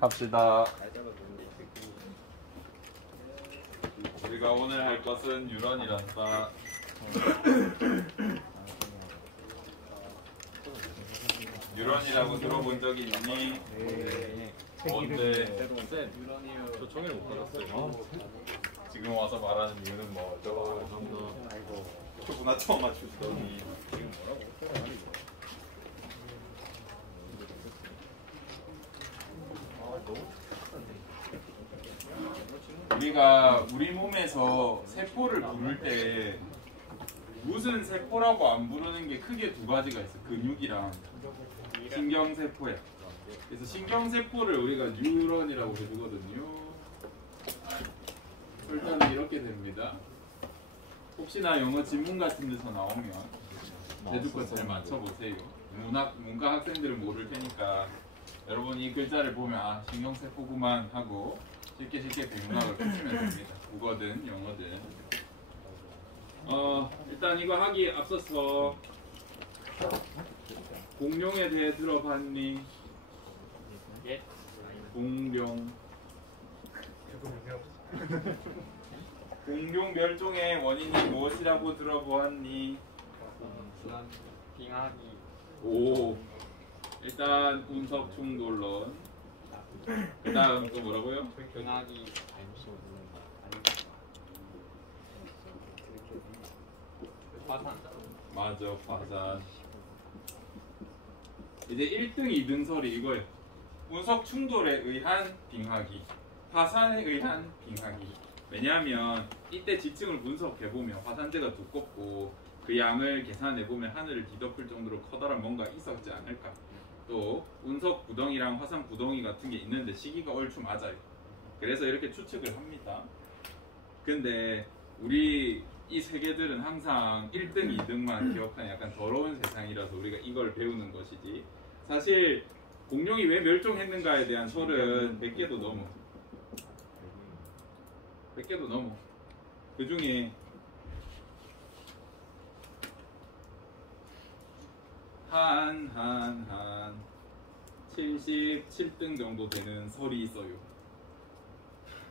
합시다. 우리가 오늘 할 것은 유런이란다. 유런이라고 들어본 적이 있니? 뭔데? 저 정의를 못 받았어요. 지금 와서 말하는 이유는 뭐죠? 누구나 처음 맞추시더니 지금 뭐라고? 우리가 우리 몸에서 세포를 부를 때 무슨 세포라고 안 부르는 게 크게 두 가지가 있어. 근육이랑 신경세포야. 그래서 신경세포를 우리가 뉴런이라고 해주거든요. 일단은 이렇게 됩니다. 혹시나 영어 지문 같은 데서 나오면 제주껏 잘 맞춰보세요. 문과 학생들은 모를 테니까 여러분이 이 글자를 보면 아 신경세포구만 하고 쉽게 백문학을 푸시면 됩니다. 국어든 영어든. 일단 이거 하기 앞서서 공룡에 대해 들어봤니? 예. 공룡. 공룡 멸종의 원인이 무엇이라고 들어보았니? 빙하기. 오. 일단 운석 충돌론. 그 다음 또 뭐라고요? 빙하기. 화산. 맞아, 화산. 이제 1등, 2등설이 이거예요. 운석 충돌에 의한 빙하기, 화산에 의한 빙하기. 왜냐하면 이때 지층을 분석해보면 화산재가 두껍고 그 양을 계산해보면 하늘을 뒤덮을 정도로 커다란 뭔가 있었지 않을까. 또 운석 구덩이랑 화산 구덩이 같은 게 있는데 시기가 얼추 맞아요. 그래서 이렇게 추측을 합니다. 근데 우리 이 세계들은 항상 1등, 2등만 기억하는 약간 더러운 세상이라서 우리가 이걸 배우는 것이지, 사실 공룡이 왜 멸종했는가에 대한 설은 100개도 넘어. 100개도 넘어. 그 중에 한 77등 정도 되는 설이 있어요.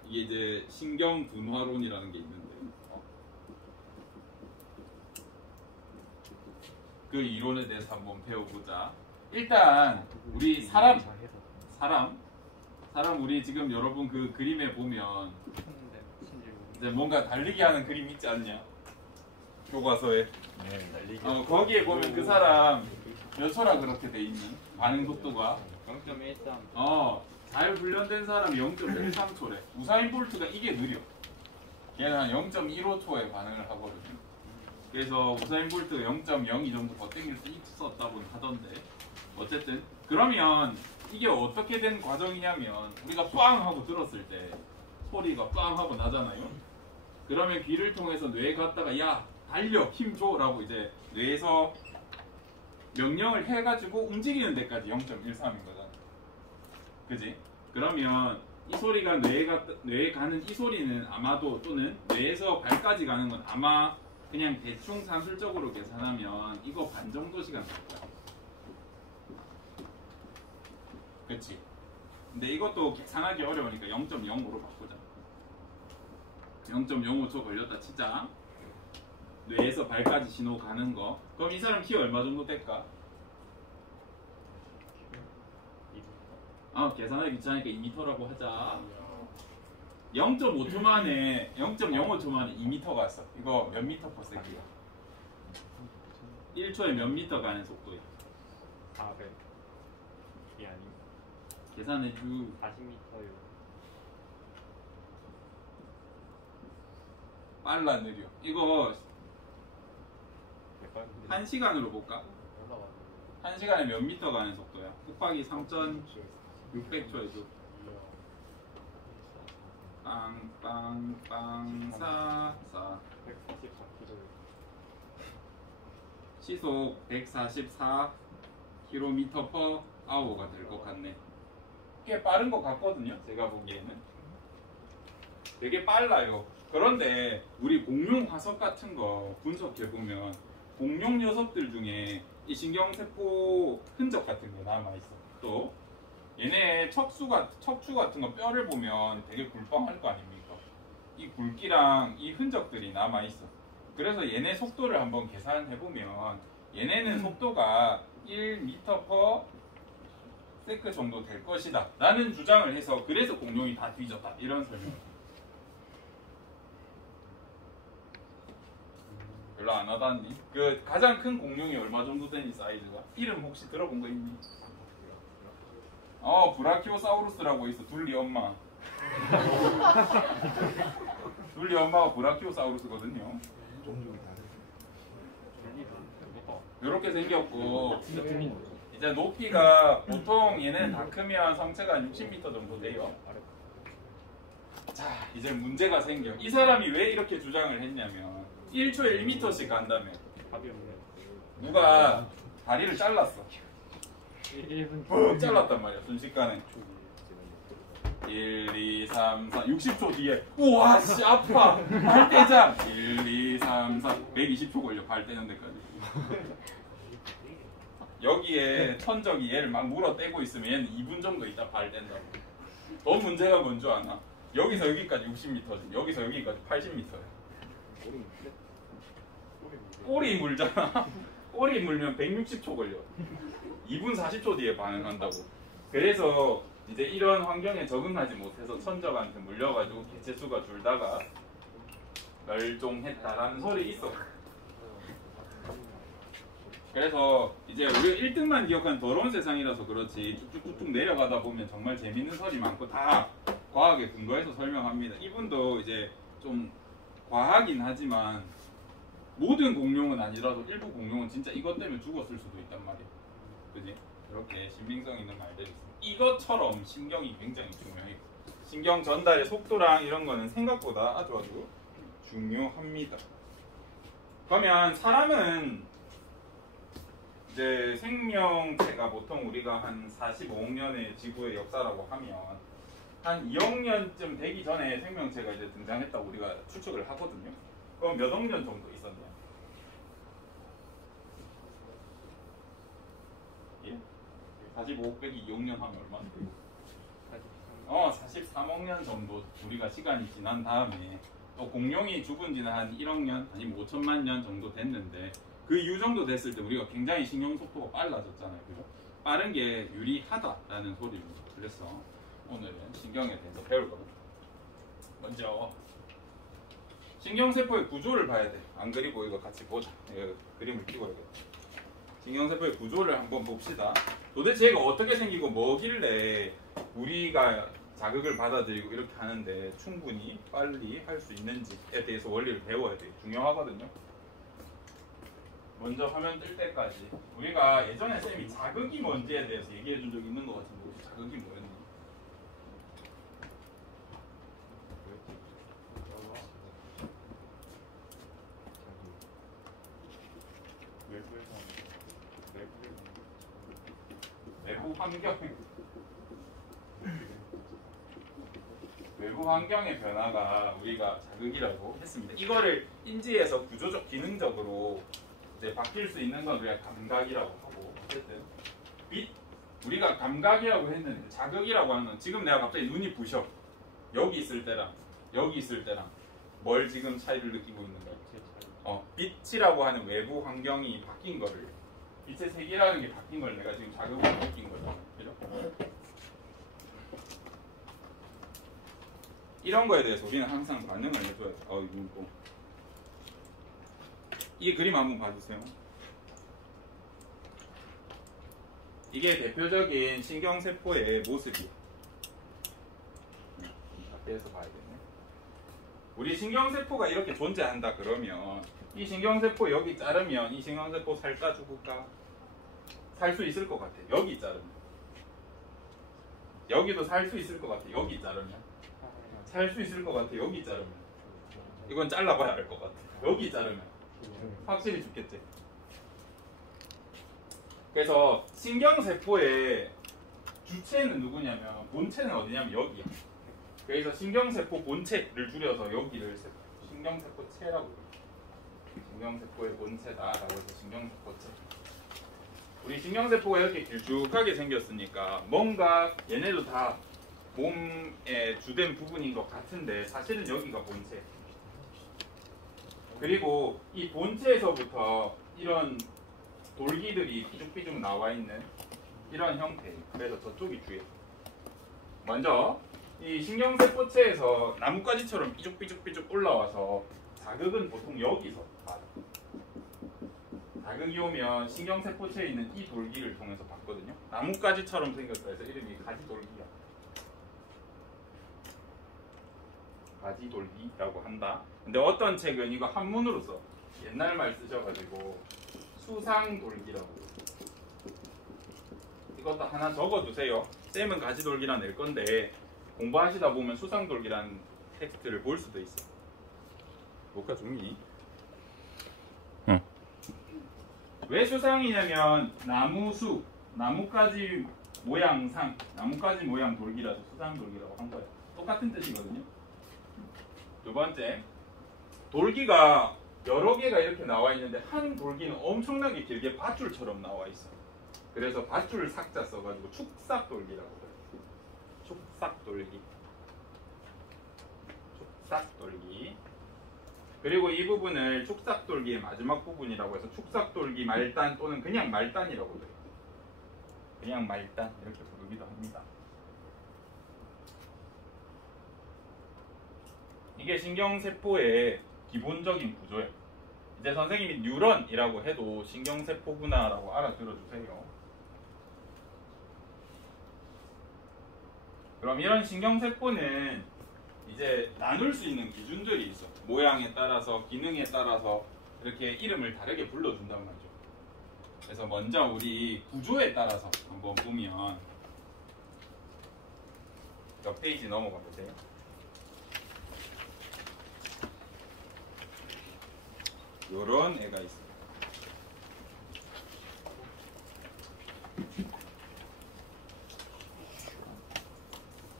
이게 이제 신경 분화론이라는 게 있는데 그 이론에 대해서 한번 배워보자. 일단 우리 사람 우리 지금 여러분 그 그림에 보면 이제 뭔가 달리기 하는 그림 있지 않냐? 교과서에. 네, 달리기. 거기에 보면 그 사람 몇 초라 그렇게 돼 있는 반응 속도가 0.13. 잘 훈련된 사람이 0.13초래. 우사인 볼트가 이게 느려. 얘는 한 0.15초에 반응을 하거든요. 그래서 우사인 볼트가 0.02 정도 더 땡길 수 있었다고 하던데, 어쨌든 그러면 이게 어떻게 된 과정이냐면 우리가 빵 하고 들었을 때 소리가 빵 하고 나잖아요. 그러면 귀를 통해서 뇌에 갔다가 야 달려 힘줘 라고 이제 뇌에서 명령을 해가지고 움직이는 데까지 0.13인 거잖아. 그지? 그러면 이 소리가 뇌에 가는 이 소리는 아마도, 또는 뇌에서 발까지 가는 건 아마 그냥 대충 산술적으로 계산하면 이거 반 정도 시간 갈 거야. 그치? 근데 이것도 계산하기 어려우니까 0.05로 바꾸자. 0.05초 걸렸다 치자. 뇌에서 발까지 신호 가는 거. 그럼 이 사람 키 얼마 정도 될까? 계산하기 귀찮으니까 2m라고 하자. 0.5초 만에 0.05초 만에 2m 갔어. 이거 몇 미터 퍼 세기야? 1초에 몇 미터 가는 속도야? 400. 이 아니. 계산해줘. 40m요. 빨라 느려. 이거 1시간으로 볼까? 1시간에 몇 미터 가는 속도야? 곱하기 3,600초 해줘. 빵빵빵44. 144km. 시속 144km/h가 될 것 같네. 꽤 빠른 것 같거든요. 제가 보기에는 되게 빨라요. 그런데 우리 공룡 화석 같은 거 분석해보면 공룡 녀석들 중에 이 신경세포 흔적 같은 게 남아있어. 또 얘네 척추 같은 거 뼈를 보면 되게 굴빵할 거 아닙니까? 이 굵기랑 이 흔적들이 남아 있어. 그래서 얘네 속도를 한번 계산해 보면 얘네는 속도가 1m/s 정도 될 것이다 라는 주장을 해서 그래서 공룡이 다 뒤졌다 이런 설명. 별로 안 와닿니? 그 가장 큰 공룡이 얼마 정도 되니 사이즈가? 이름 혹시 들어본 거 있니? 브라키오사우루스라고 있어. 둘리 엄마. 둘리 엄마가 브라키오사우루스거든요. 이렇게 생겼고 이제 높이가 보통 얘는 다 크면 성체가 한 60m 정도 돼요. 자, 이제 문제가 생겨. 이 사람이 왜 이렇게 주장을 했냐면 1초에 1m씩 간다며. 답이 없네. 누가 다리를 잘랐어. 1분 푹 잘랐단 말이야. 순식간에 1, 2, 3, 4 60초 뒤에 우와 씨 아파 발대장 1, 2, 3, 4 120초 걸려 발 떼는 데까지. 여기에 천적이 얘를 막 물어떼고 있으면 얘는 2분 정도 있다 발 뗀다고. 더 문제가 뭔 줄 아나? 여기서 여기까지 60m지 여기서 여기까지 80m야. 꼬리 물잖아. 꼬리 물면 160초 걸려. 2분 40초 뒤에 반응한다고. 그래서 이제 이런 환경에 적응하지 못해서 천적한테 물려가지고 개체수가 줄다가 멸종했다라는 소리 있어. 그래서 이제 우리가 1등만 기억하는 더러운 세상이라서 그렇지 쭉쭉쭉쭉 내려가다 보면 정말 재밌는 설이 많고 다 과학에 근거해서 설명합니다. 이분도 이제 좀 과하긴 하지만 모든 공룡은 아니라도 일부 공룡은 진짜 이것 때문에 죽었을 수도 있단 말이야. 그지? 이렇게 신빙성 있는 말들이 있습니다. 이것처럼 신경이 굉장히 중요해요. 신경 전달의 속도랑 이런 거는 생각보다 아주 중요합니다. 그러면 사람은 이제 생명체가 보통 우리가 한 45억 년의 지구의 역사라고 하면 한 2억 년쯤 되기 전에 생명체가 이제 등장했다고 우리가 추측을 하거든요. 그럼 몇 억 년 정도 있었냐? 예? 45억 빼기 2억 년 하면 얼마인데? 43억 년 정도 우리가 시간이 지난 다음에 또 공룡이 죽은 지는 한 1억 년 아니면 5천만 년 정도 됐는데 그 이후 정도 됐을 때 우리가 굉장히 신경 속도가 빨라졌잖아요. 그죠? 빠른 게 유리하다라는 소리입니다. 그래서 오늘은 신경에 대해서 배울 겁니다. 먼저 신경세포의 구조를 봐야 돼. 안 그리고 이거 같이 보자. 이거 그림을 띄워야겠다. 신경세포의 구조를 한번 봅시다. 도대체 얘가 어떻게 생기고 뭐길래 우리가 자극을 받아들이고 이렇게 하는데 충분히 빨리 할 수 있는지에 대해서 원리를 배워야 돼. 중요하거든요. 먼저 화면 뜰 때까지 우리가 예전에 쌤이 자극이 뭔지에 대해서 얘기해 준 적이 있는 것 같은데 혹시 자극이 뭐였니? 외부 환경의 변화가 우리가 자극이라고 했습니다. 이거를 인지해서 구조적 기능적으로 이제 바뀔 수 있는 건 우리가 감각이라고 하고 어쨌든 우리가 감각이라고 했는데 자극이라고 하는 건 지금 내가 갑자기 눈이 부셔 여기 있을 때랑 여기 있을 때랑 뭘 지금 차이를 느끼고 있는 거야? 빛이라고 하는 외부 환경이 바뀐 거를 빛의 색이라는 게 바뀐 걸 내가 지금 자극으로 느낀 거잖아. 그죠? 이런 거에 대해서 우리는 항상 반응을 해줘야 돼. 이거 이 그림 한번 봐주세요. 이게 대표적인 신경세포의 모습이에요. 앞에서 봐야 되네. 우리 신경세포가 이렇게 존재한다 그러면 이 신경세포 여기 자르면 이 신경세포 살까 죽을까? 살 수 있을 것 같아. 여기 자르면. 여기도 살 수 있을 것 같아. 여기 자르면. 살 수 있을 것 같아. 여기 자르면. 이건 잘라봐야 알 것 같아. 여기 자르면. 확실히 죽겠지. 그래서 신경세포의 주체는 누구냐면 본체는 어디냐면 여기야. 그래서 신경세포 본체를 줄여서 여기를 신경세포체라고 해요. 신경세포의 본체다라고 해서 신경세포체. 우리 신경세포가 이렇게 길쭉하게 생겼으니까 뭔가 얘네도 다 몸의 주된 부분인 것 같은데 사실은 여기가 본체. 그리고 이 본체에서부터 이런 돌기들이 삐죽삐죽 나와 있는 이런 형태예요. 그래서 저쪽이 주요. 먼저 이 신경세포체에서 나뭇가지처럼 삐죽삐죽삐죽 올라와서 자극은 보통 여기서 받아. 자극이 오면 신경세포체에 있는 이 돌기를 통해서 받거든요. 나뭇가지처럼 생겼다 해서 이름이 가지돌기야. 가지돌기라고 한다. 근데 어떤 책은 이거 한문으로 써. 옛날 말 쓰셔가지고 수상돌기라고. 이것도 하나 적어두세요. 쌤은 가지돌기라 낼 건데 공부하시다 보면 수상돌기라는 텍스트를 볼 수도 있어. 녹화 중이니? 응. 왜 수상이냐면 나무수, 나뭇가지 모양상, 나뭇가지 모양 돌기라서 수상돌기라고 한 거예요. 똑같은 뜻이거든요. 두 번째, 돌기가 여러 개가 이렇게 나와 있는데 한 돌기는 엄청나게 길게 밧줄처럼 나와 있어. 그래서 밧줄 삭자 써가지고 축삭돌기라고 그래요. 축삭돌기. 축삭돌기. 그리고 이 부분을 축삭돌기의 마지막 부분이라고 해서 축삭돌기 말단 또는 그냥 말단이라고 그래요. 그냥 말단 이렇게 부르기도 합니다. 이게 신경세포의 기본적인 구조예요. 이제 선생님이 뉴런이라고 해도 신경세포구나라고 알아들어주세요. 그럼 이런 신경세포는 이제 나눌 수 있는 기준들이 있어. 모양에 따라서, 기능에 따라서 이렇게 이름을 다르게 불러준단 말이죠. 그래서 먼저 우리 구조에 따라서 한번 보면 옆 페이지 넘어가 보세요. 요런 애가 있어요.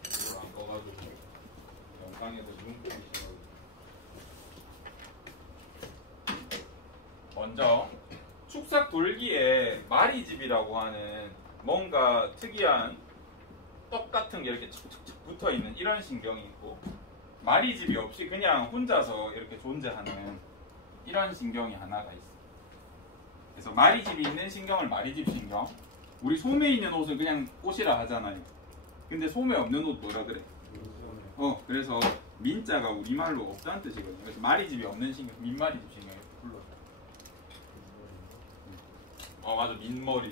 이걸 안 꺼가지고 영상에서 눈곱이 싫어. 먼저 축삭돌기에 마리집이라고 하는 뭔가 특이한 떡 같은 게 이렇게 척척척 붙어 있는 이런 신경이 있고, 마리집이 없이 그냥 혼자서 이렇게 존재하는 이런 신경이 하나가 있어. 그래서 마리집이 있는 신경을 마리집 신경. 우리 소매 있는 옷을 그냥 옷이라 하잖아요. 근데 소매 없는 옷 뭐라 그래? 그래서 민자가 우리말로 없다는 뜻이거든요. 그래서 마리집이 없는 신경, 민마리집 신경 이렇게 불러요. 맞아, 민머리.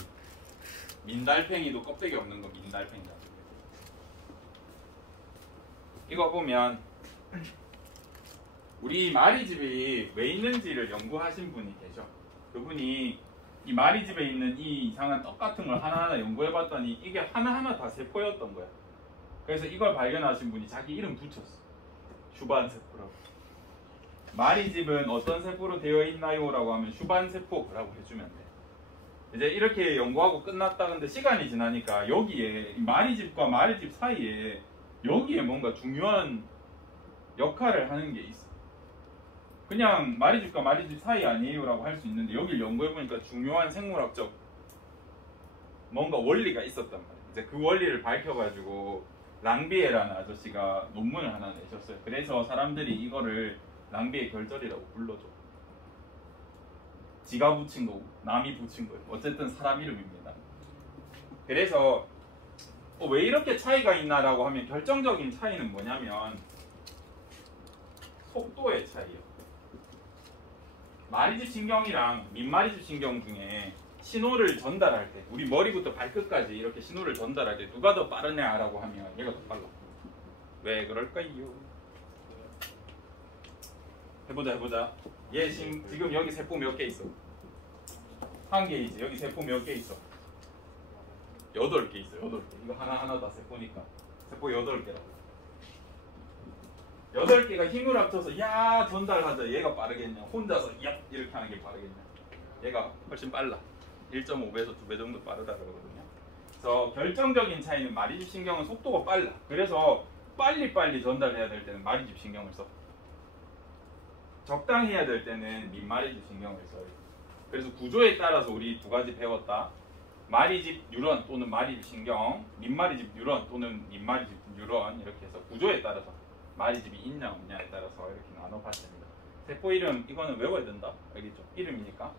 민달팽이도 껍데기 없는 거 민달팽이다. 이거 보면 우리 마리집이 왜 있는지를 연구하신 분이 계셔. 그분이 이 마리집에 있는 이 이상한 떡 같은 걸 하나하나 연구해봤더니 이게 하나하나 다 세포였던 거야. 그래서 이걸 발견하신 분이 자기 이름 붙였어. 슈반세포라고. 마리집은 어떤 세포로 되어 있나요? 라고 하면 슈반세포라고 해주면 돼. 이제 이렇게 연구하고 끝났다. 근데 시간이 지나니까 여기에 마리집과 마리집 사이에 여기에 뭔가 중요한 역할을 하는 게 있어. 그냥 마리집과 마리집 사이 아니에요 라고 할 수 있는데 여기를 연구해보니까 중요한 생물학적 뭔가 원리가 있었단 말이에요. 이제 그 원리를 밝혀가지고 랑비에라는 아저씨가 논문을 하나 내셨어요. 그래서 사람들이 이거를 랑비에 결절이라고 불러줘. 지가 붙인 거고 남이 붙인 거예요. 어쨌든 사람 이름입니다. 그래서 왜 이렇게 차이가 있나라고 하면 결정적인 차이는 뭐냐면 속도의 차이예요. 마리집 신경이랑 민마리집 신경 중에 신호를 전달할 때, 우리 머리부터 발끝까지 이렇게 신호를 전달할 때 누가 더 빠르냐라고 하면 얘가 더 빨라. 왜 그럴까요? 해보자. 얘 지금 여기 세포 몇 개 있어? 한 개이지. 여기 세포 몇 개 있어? 8개 있어. 8개. 이거 하나하나 다 세포니까 세포 8개라고. 8개가 힘을 합쳐서 야 전달하자. 얘가 빠르겠냐? 혼자서 야 이렇게 하는 게 빠르겠냐? 얘가 훨씬 빨라. 1.5배에서 2배 정도 빠르다 그러거든요. 그래서 결정적인 차이는 마리집 신경은 속도가 빨라. 그래서 빨리빨리 전달해야 될 때는 마리집 신경을 써. 적당히 해야 될 때는 민마리집 신경을 써요. 그래서 구조에 따라서 우리 두 가지 배웠다. 마리집 뉴런 또는 마리집 신경, 민마리집 뉴런 또는 민마리집 뉴런 이렇게 해서 구조에 따라서 마리집이 있냐 없냐에 따라서 이렇게 나눠봤습니다. 세포 이름 이거는 외워야 된다. 알겠죠? 이름이니까.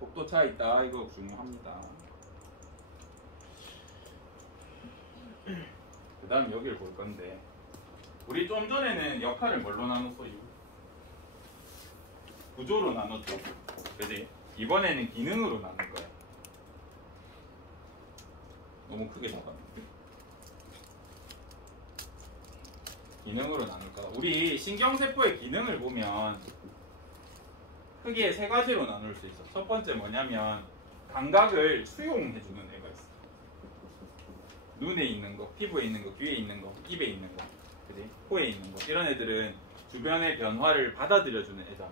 속도 차 있다. 이거 중요합니다. 그 다음 여기를 볼 건데 우리 좀 전에는 역할을 뭘로 나눴어요? 구조로 나눴죠. 그지? 이번에는 기능으로 나눌 거야. 너무 크게 잡았는데. 기능으로 나눌 거야. 우리 신경세포의 기능을 보면 크게 세 가지로 나눌 수 있어. 첫 번째 뭐냐면 감각을 수용해주는 애가 있어. 눈에 있는 거, 피부에 있는 거, 귀에 있는 거, 입에 있는 거, 그지? 코에 있는 거. 이런 애들은 주변의 변화를 받아들여주는 애잖아.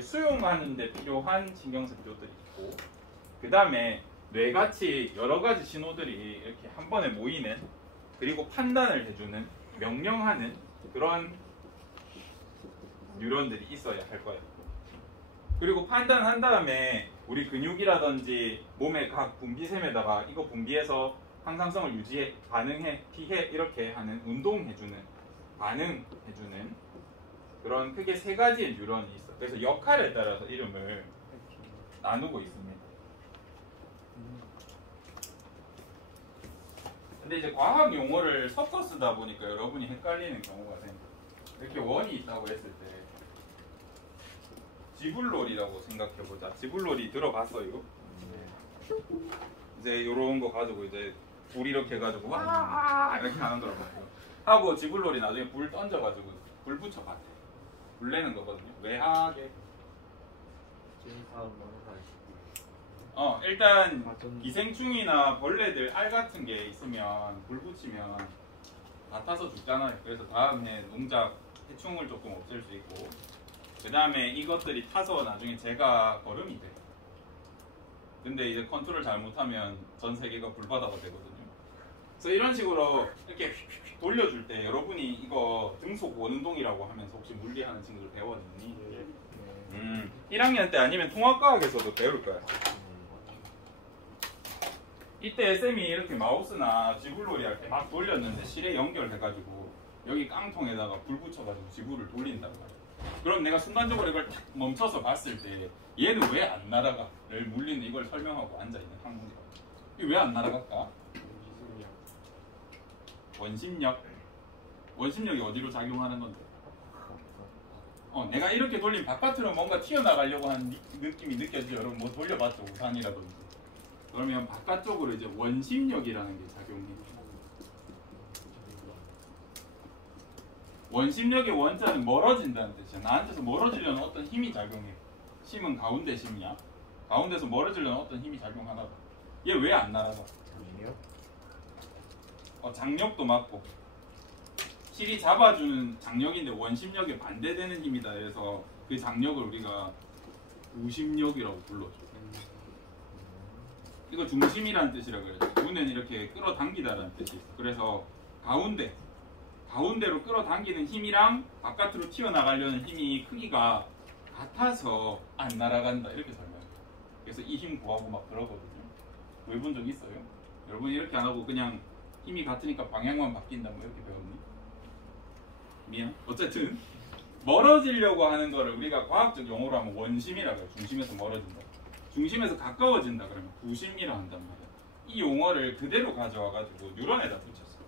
수용하는 데 필요한 신경세포들이 있고, 그 다음에 뇌같이 여러 가지 신호들이 이렇게 한 번에 모이는, 그리고 판단을 해주는, 명령하는 그런 뉴런들이 있어야 할 거예요. 그리고 판단한 다음에 우리 근육이라든지 몸의 각 분비샘에다가 이거 분비해서 항상성을 유지해, 반응해, 피해 이렇게 하는 운동해주는, 반응해주는 그런 크게 세 가지의 뉴런이 있어. 그래서 역할에 따라서 이름을 나누고 있습니다. 근데 이제 과학 용어를 섞어 쓰다 보니까 여러분이 헷갈리는 경우가 생겨요. 이렇게 원이 있다고 했을 때 지불놀이라고 생각해보자. 지불놀이 들어봤어요? 이제 이런 거 가지고 이제 불 이렇게 해가지고 와 이렇게 하는 거라고 하고 지불놀이 나중에 불 던져가지고 불 붙여 봤대. 불 내는 거거든요. 외하게. 일단 기생충이나 벌레들 알 같은 게 있으면 불 붙이면 다 타서 죽잖아요. 그래서 다음에 농작 해충을 조금 없앨 수 있고, 그 다음에 이것들이 타서 나중에 재가 거름이 돼. 근데 이제 컨트롤 잘못하면 전 세계가 불바다가 되거든요. 그래서 이런 식으로 이렇게 휙휙 돌려줄 때 여러분이 이거 등속 원운동이라고 하면서 혹시 물리하는 친구들 배웠니? 1학년 때 아니면 통합과학에서도 배울 거야. 이때 쌤이 이렇게 마우스나 지불놀이 할 때 막 돌렸는데 실에 연결해가지고 여기 깡통에다가 불 붙여가지고 지불을 돌린단 말이야. 그럼 내가 순간적으로 이걸 탁 멈춰서 봤을 때 얘는 왜 안 날아가?를 물리는 이걸 설명하고 앉아있는 학문이라고. 이게 왜 안 날아갈까? 원심력. 원심력이 어디로 작용하는 건데? 내가 이렇게 돌리면 바깥으로 뭔가 튀어나가려고 하는 느낌이 느껴지죠. 여러분 뭐 돌려봤죠? 우산이라든지. 그러면 바깥쪽으로 이제 원심력이라는 게 작용해요. 원심력의 원자는 멀어진다는 뜻이야. 나한테서 멀어지려는 어떤 힘이 작용해. 심은 가운데 심이야. 가운데서 멀어지려는 어떤 힘이 작용하나 봐. 얘 왜 안 날아가? 장력도 맞고. 실이 잡아주는 장력인데 원심력에 반대되는 힘이다 해서 그 장력을 우리가 우심력이라고 불러줘. 이거 중심이라는 뜻이라고 그래요. 눈은 이렇게 끌어당기다라는 뜻이 있어. 그래서 가운데로 끌어당기는 힘이랑 바깥으로 튀어나가려는 힘이 크기가 같아서 안 날아간다 이렇게 설명해요. 그래서 이 힘 구하고 막 그러거든요. 왜 본 적 있어요? 여러분이 이렇게 안 하고 그냥 힘이 같으니까 방향만 바뀐다 뭐 이렇게 배웠니? 미안. 어쨌든 멀어지려고 하는 거를 우리가 과학적 용어로 하면 원심이라고 해요. 중심에서 멀어진다. 중심에서 가까워진다 그러면 구심이라 한단 말이야. 이 용어를 그대로 가져와가지고 뉴런에다 붙였어.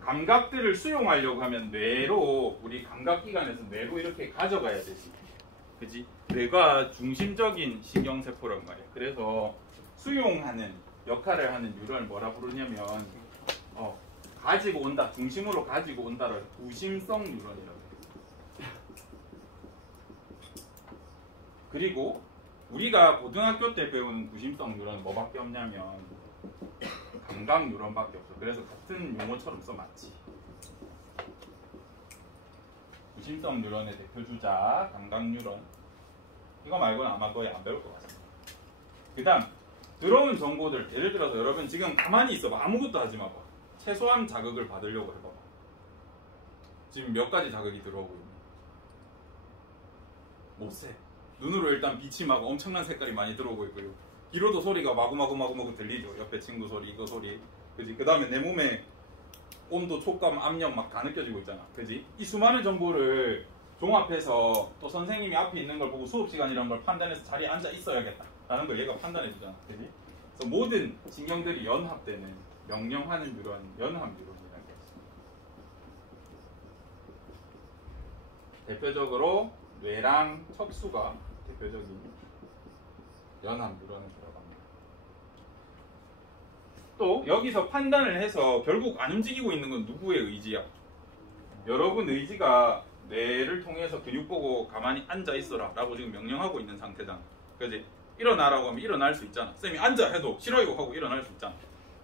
감각들을 수용하려고 하면 뇌로, 우리 감각기관에서 뇌로 이렇게 가져가야 되지. 그지? 뇌가 중심적인 신경세포란 말이야. 그래서 수용하는 역할을 하는 뉴런을 뭐라 부르냐면 가지고 온다, 중심으로 가지고 온다를 구심성 뉴런이라고 해요. 그리고 우리가 고등학교 때 배우는 구심성 뉴런은 뭐밖에 없냐면 감각 뉴런밖에 없어. 그래서 같은 용어처럼 써맞지. 구심성 뉴런의 대표주자 감각 뉴런. 이거 말고는 아마 거의 안 배울 것 같습니다. 그 다음 들어오는 정보들, 예를 들어서 여러분 지금 가만히 있어봐. 아무것도 하지 마봐. 최소한 자극을 받으려고 해봐봐. 지금 몇 가지 자극이 들어오고 있니? 못세. 눈으로 일단 빛이 막 엄청난 색깔이 많이 들어오고 있고요. 귀로도 소리가 마구마구 들리죠. 옆에 친구 소리, 이거 소리. 그지? 그 다음에 내 몸에 온도, 촉감, 압력 막 다 느껴지고 있잖아. 그지? 이 수많은 정보를 종합해서 또 선생님이 앞에 있는 걸 보고 수업 시간이라는 걸 판단해서 자리에 앉아 있어야겠다 라는 걸 얘가 판단해 주잖아. 그지? 그래서 모든 신경들이 연합되는 명령하는 뉴런, 연합 뉴런이라는 게 있어. 대표적으로 뇌랑 척수가 대표적인 연합 뉴런에 들어갑니다. 또 여기서 판단을 해서 결국 안 움직이고 있는 건 누구의 의지야? 여러분 의지가 뇌를 통해서 근육 보고 가만히 앉아 있어라 라고 지금 명령하고 있는 상태잖아. 그지? 일어나라고 하면 일어날 수 있잖아. 쌤이 앉아 해도 싫어요 하고 일어날 수 있잖아.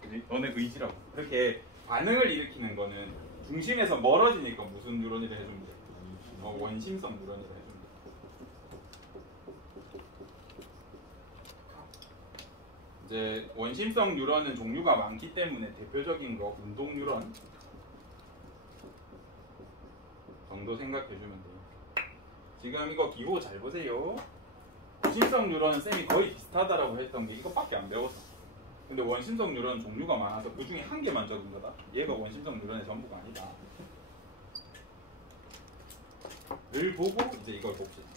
그지? 너네 의지라고. 그렇게 반응을 일으키는 거는 중심에서 멀어지니까 무슨 뉴런이라 해주면 돼? 원심성 뉴런이라 해주면 돼. 이제 원심성 뉴런은 종류가 많기 때문에 대표적인 거 운동 뉴런 정도 생각해 주면 돼요. 지금 이거 기호 잘 보세요. 원심성 뉴런은 쌤이 거의 비슷하다라고 했던 게 이것밖에 안 배웠어. 근데 원심성 뉴런 종류가 많아서 그 중에 한 개만 적은 거다. 얘가 원심성 뉴런의 전부가 아니다. 를 보고 이제 이걸 봅시다.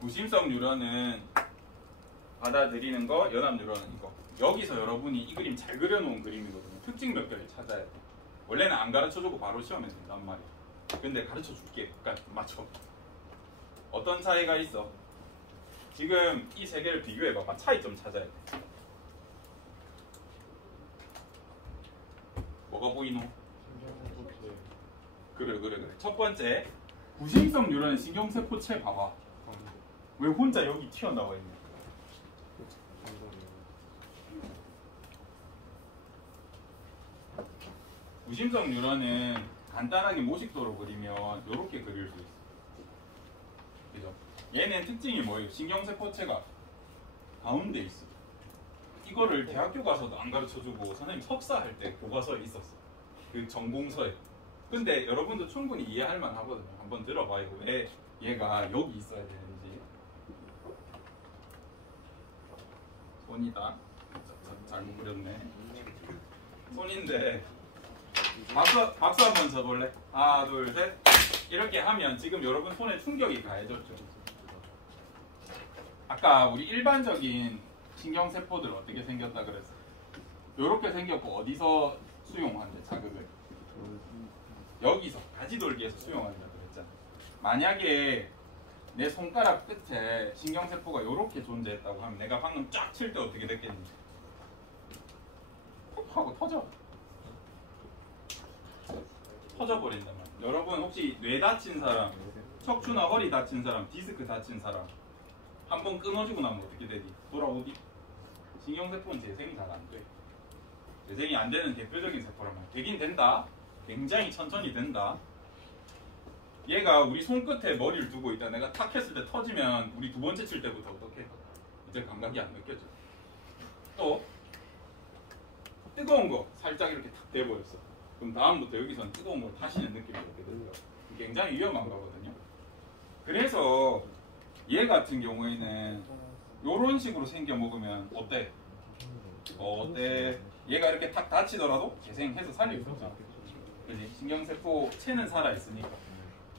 무심성 뉴런은 받아들이는 거, 연합 뉴런은 이거. 여기서 여러분이 이 그림 잘 그려놓은 그림이거든요. 특징 몇 개를 찾아야 돼. 원래는 안 가르쳐주고 바로 시험에 된단 말이야. 근데 가르쳐줄게. 그러니까 맞춰. 어떤 차이가 있어? 지금 이 세 개를 비교해봐봐. 차이점 찾아야 돼. 뭐가 보이노? 그래. 첫 번째, 구심성 뉴런의 신경세포체 봐봐. 왜 혼자 여기 튀어나와 있냐? 구심성 뉴런은 간단하게 모식도로 그리면 이렇게 그릴 수 있어. 그죠? 얘는 특징이 뭐예요? 신경세포체가 가운데 있어. 이거를 대학교 가서도 안 가르쳐주고 선생님 석사 할 때 교과서에 있었어. 그 전공서에. 근데 여러분도 충분히 이해할 만하거든요. 한번 들어봐요. 왜 얘가 여기 있어야 되는지. 손이다. 잘못 그렸네. 손인데 박수 한번 쳐볼래? 하나 둘 셋. 이렇게 하면 지금 여러분 손에 충격이 가해졌죠. 아까 우리 일반적인 신경세포들 어떻게 생겼다 그랬어? 이렇게 생겼고 어디서 수용한대 자극을? 여기서 가지돌기에서 수용한다 그랬잖아. 만약에 내 손가락 끝에 신경세포가 이렇게 존재했다고 하면 내가 방금 쫙 칠 때 어떻게 됐겠니? 푹 하고 터져버린단 말이야. 여러분 혹시 뇌 다친 사람, 척추나 허리 다친 사람, 디스크 다친 사람 한번 끊어지고 나면 어떻게 되지? 돌아오디? 신경세포는 재생이 잘 안 돼. 재생이 안 되는 대표적인 세포란 말이야. 되긴 된다. 굉장히 천천히 된다. 얘가 우리 손끝에 머리를 두고 있다. 내가 탁 했을 때 터지면 우리 두 번째 칠 때부터 어떻게? 이제 감각이 안 느껴져. 또 뜨거운 거 살짝 이렇게 탁 대보였어. 그럼 다음부터 여기서는 뜨거운 걸 타시는 느낌이 오게 되고요. 굉장히 위험한 거거든요. 그래서 얘 같은 경우에는 이런 식으로 생겨 먹으면 어때? 어때? 얘가 이렇게 탁 다치더라도 재생해서 살릴 수 있잖아. 그지? 신경세포 체는 살아있으니까.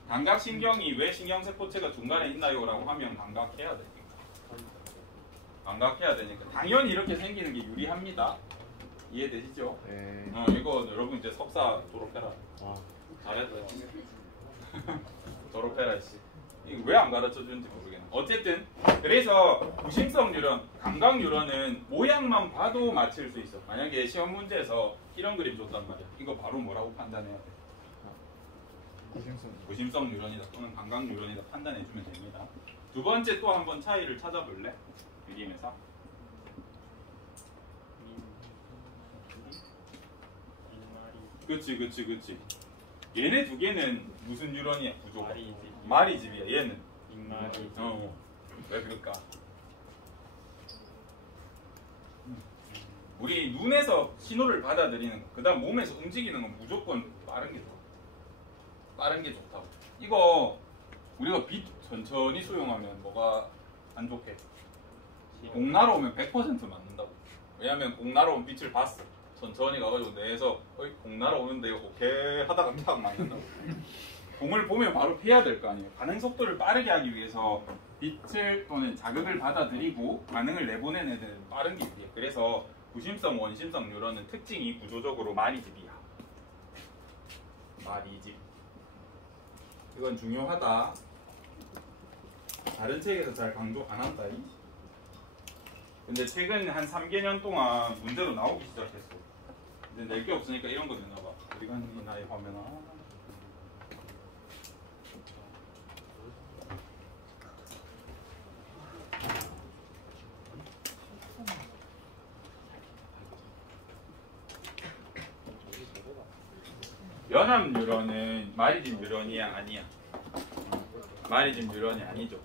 감각신경이 왜 신경세포체가 중간에 있나요? 라고 하면 감각해야 되니까. 감각해야 되니까. 당연히 이렇게 생기는 게 유리합니다. 이해되시죠? 네. 이거 여러분 이제 석사 졸업해라. 잘했다. 졸업해라 씨. 이거 왜 안 가르쳐 주는지 모르겠네. 어쨌든 그래서 구심성 뉴런, 감각 뉴런은 모양만 봐도 맞힐 수 있어. 만약에 시험 문제에서 이런 그림 줬단 말이야. 이거 바로 뭐라고 판단해야 돼? 구심성 뉴런이다 또는 감각 뉴런이다 판단해 주면 됩니다. 두 번째 또 한번 차이를 찾아볼래? 그림에서. 그치. 얘네 두 개는 무슨 뉴런이야? 구조가? 마리집이야. 얘는 잉마리. 왜 그럴까? 우리 눈에서 신호를 받아들이는 거, 그 다음 몸에서 움직이는 건 무조건 빠른 게 좋다고. 이거 우리가 빛 천천히 수용하면 뭐가 안 좋게? 공 날아오면 100% 맞는다고. 왜냐면 공 날아오면 빛을 봤어. 천천히 가가지고 내에서 공 날아오는데 오케이 하다가 탁 맞는다고. 공을 보면 바로 피해야 될 거 아니에요. 반응 속도를 빠르게 하기 위해서 빛을 또는 자극을 받아들이고 반응을 내보내는 애들은 빠른 게 유리해. 그래서 구심성, 원심성 뉴런은 특징이 구조적으로 마리집이야. 마리집. 이건 중요하다. 다른 책에서 잘 강조 안 한다. 근데 최근 한 3개년 동안 문제로 나오기 시작했어. 근데 낼 게 없으니까 이런 거 되나 봐. 어디 갔니 나의 화면아. 연합 뉴런은 마리집 뉴런이야 아니야? 마리집 뉴런이 아니죠.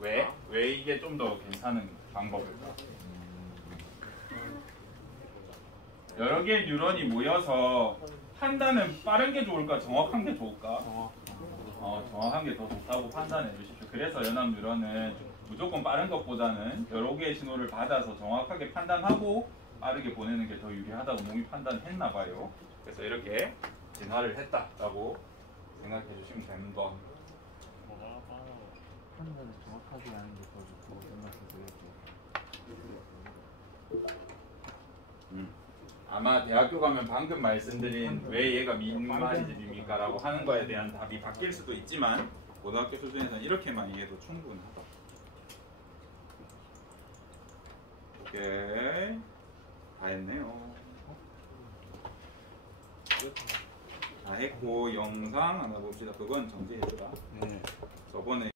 왜? 왜 이게 좀 더 괜찮은 방법일까? 여러 개의 뉴런이 모여서 판단은 빠른 게 좋을까 정확한 게 좋을까? 정확한 게 더 좋다고 판단해 주십시오. 그래서 연합 뉴런은 무조건 빠른 것보다는 여러 개의 신호를 받아서 정확하게 판단하고 빠르게 보내는 게 더 유리하다고 몸이 판단했나 봐요. 그래서 이렇게 진화를 했다라고 생각해 주시면 됩니다. 판단을 정확하게 하는 게 더 좋고 생각해서 아마 대학교 가면 방금 말씀드린 왜 얘가 민마리집입니까? 라고 하는 거에 대한 답이 바뀔 수도 있지만 고등학교 수준에서는 이렇게만 이해도 충분하다. 오케이. 다 했네요. 다 했고 영상 하나 봅시다. 그건 정지해주라. 네. 저번에